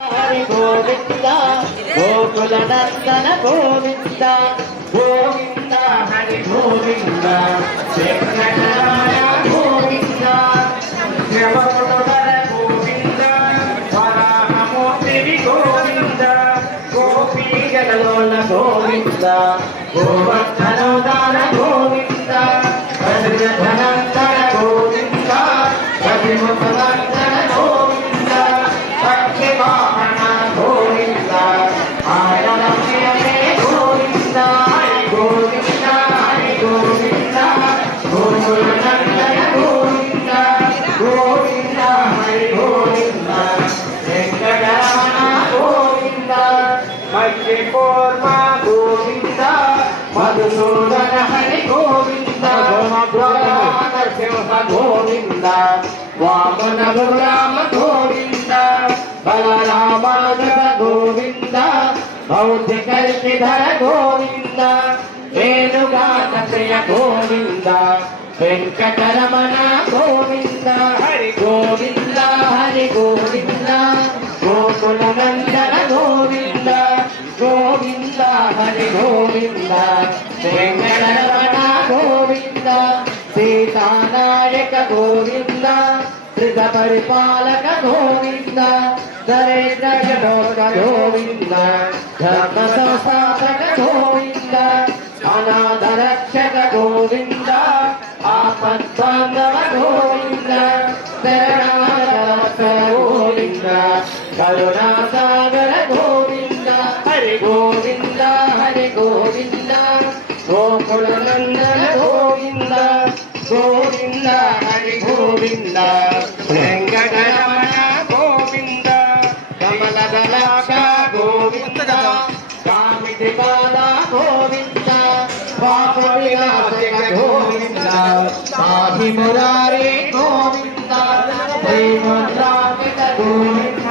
హరి గోవింద గోకుల నందన గోవింద గోవింద హరి గోవింద వెంకటరమణ గోవింద శివముడవర గోవింద వరాహమూర్తి గోవింద గోపీజలోల గోవింద గోవర్ధనోదాన గోవింద వజ్రధనందన గోవింద వజ్రముఖవర్ధన గోవింద గోవింద మధుసూదన హరి గోవింద నరసింహ గోవింద వామన రామ గోవింద బలరామాధవ గోవింద భౌతికల్పిధర గోవింద వేణుగాన ప్రియ గోవింద వెంకటరమణ గోవింద హరి గోవింద హరి గోవింద గోకుల నందన గోవింద గోవింద హరి గోవింద వెంకటరమణ గోవింద సీతానాయక గోవింద త్రిద పరిపాలక గోవింద దరిద్ర జనోక గోవింద ధర్మ సంస్థాపక గోవింద అనాథ రక్షక గోవింద ఆపద్బాంధవ గోవింద శరణాగత గోవింద కరుణాసాగర గోవింద హరి గోవింద హరి గోవింద గోకుల నందన గోవింద గోవింద హరి గోవింద వెంకటరమణ గోవింద కమలదళాక్ష గోవింద కామితి బాల గోవింద పాప వినాశక గోవింద పాహి మురారి గోవింద శ్రీమద్రామిత గోవింద